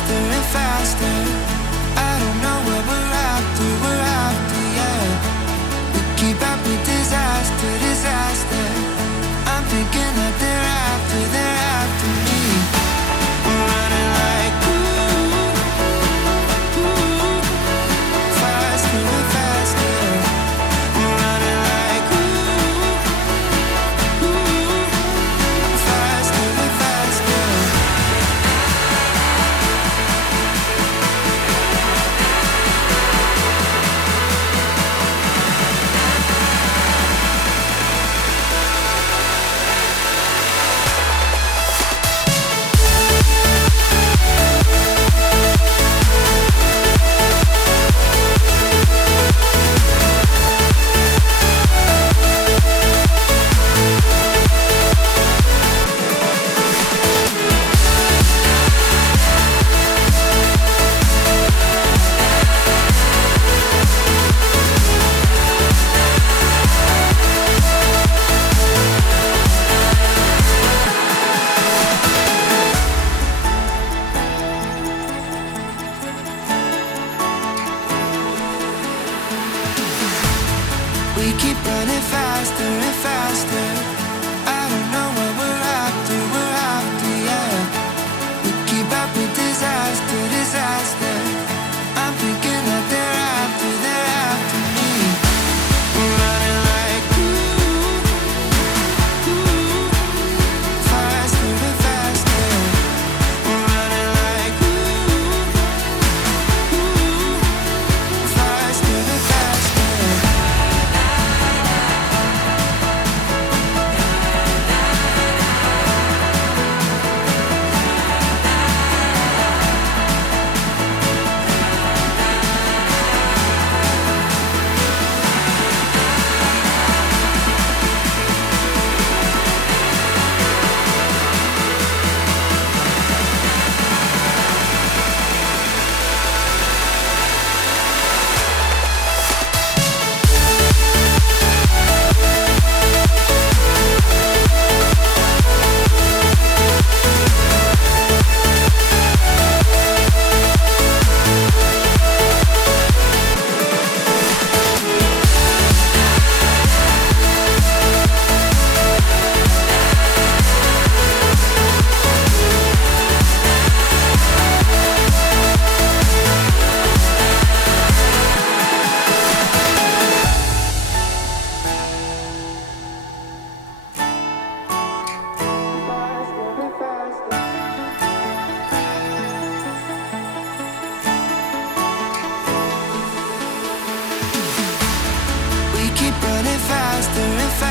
faster and faster. I don't know what we're after, yeah. We keep up with disaster, disaster. I'm thinking that they're after me. We're running like faster and faster. We're running like faster and faster. We keep running faster and faster. I don't know what we're after, yeah. We keep up with disaster, disaster. I'm thinking that they're after me. We're running like faster and faster. We're running like faster and faster. We keep running faster and faster.